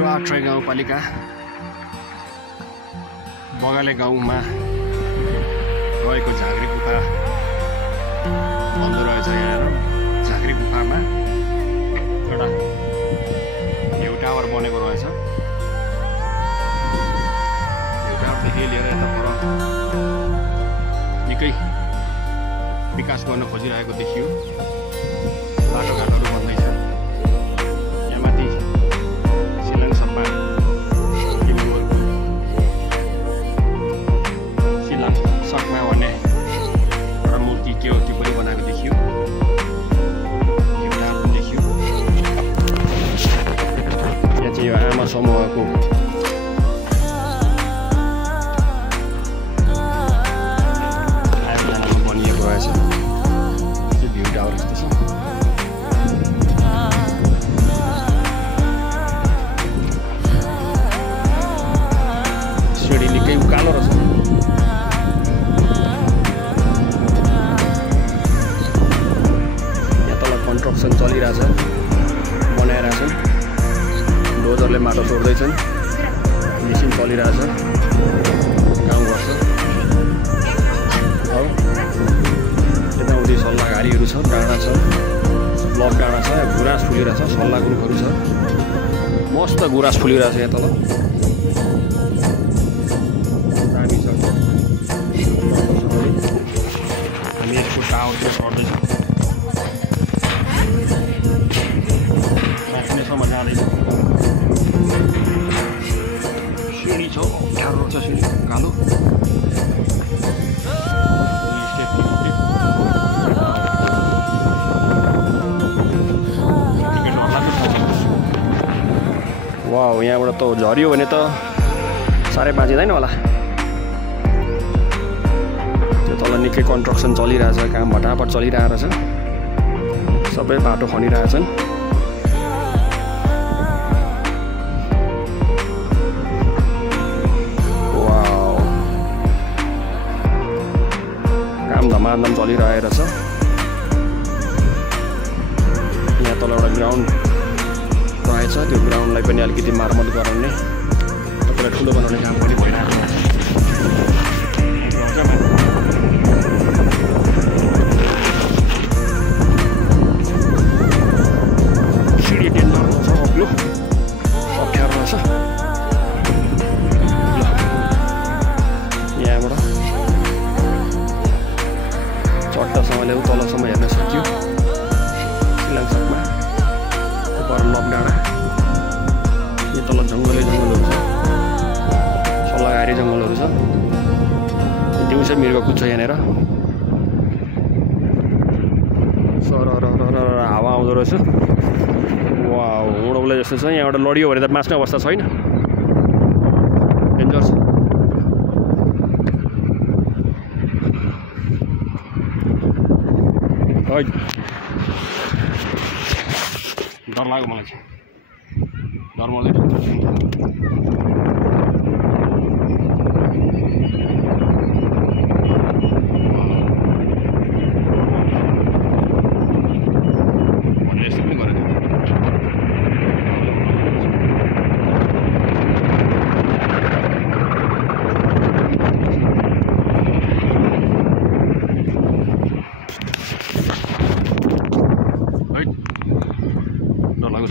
यो 8 गाउँपालिका बगाले गाउँमा रहेको झाँक्री गुफा भन्दो रहेछ। यहाँ झाँक्री गुफामा एउटा भ्यू टावर बनेको रहेछ। भ्यू टावरदेखि लिएर यता पर निकै विकास गर्न खोजिरहेको देखियो। बाटोघाटहरू बन्दैछ। यहाँ माथि सिलाङ सम्मा सिलाङ सकमा भन्ने एउटा मूर्ति के हो त्यो पनि बनाएको देखियो। एउटा पनि देखियो। यहाँ चाहिँ यो आमा समूहको आयोजनामा बनिएको रहेछ। त्यो भ्यू टावर जस्तो छ। सिँढी निकै उकालो रहेछ। यहाँ तल कन्स्ट्रक्सन चलिरहेछ, बनाइरहेछन्। डोजरले माटो तोड्दैछन्। मेसिन चलिरहेछ। काम गर्छ। यताउति सल्लाहघारीहरू छ, डाँडा छ, ब्लक डाँडा छ, गुराँस फुलिरहेछ, सल्लाह ग्रुपहरू छ। मस्त गुराँस फुलिरहेछ यहाँ तल। दामी छ। हामी यसको टावर चाहिँ सर्दैछ। राख्नेसम्म जाँदैछ। सिँढी छ, अप्ठ्यारो रहेछ सिँढी, कालो। वाउ, यहाँबाट त झऱ्यो भने त साह्रै बाँचिँदैन होला। त्यो तल निकै कन्स्ट्रक्सन चलिरहेछ, काम भटाभट चलिरहेको छ। सबै बाटो खनिरहेछन्। वाउ, काम धमाधम चलिरहेको छ। यहाँ तल एउटा ग्राउन्ड रहेछ। त्यो ग्राउन्डलाई पनि अलिकति मर्मत गराउने, तपाईँलाई ठुलो बनाउने काम पनि भइरहेको छ। सिँढी डेन्जर रहेछ, अग्लो, अप्ठ्यारो रहेछ। यहाँबाट चट्टासँगले तलसम्म हेर्न सक्यो। सिलाङ सकमा पर लक डाँडा। यो तल जङ्गलै जङ्गलहरू छ, सल्लाहघारी जङ्गलहरू छ। दिउँसो मृग कुद्छ यहाँनिर। सरर हावा आउँदो रहेछ। वाउ, उडौले जस्तो छ। यहाँबाट लडियो भने त बाँच्ने अवस्था छैन। डेन्जर छ। डर लाग्यो मलाई चाहिँ। डर मलाई यस्तो पनि गरेको। डर लाग्यो।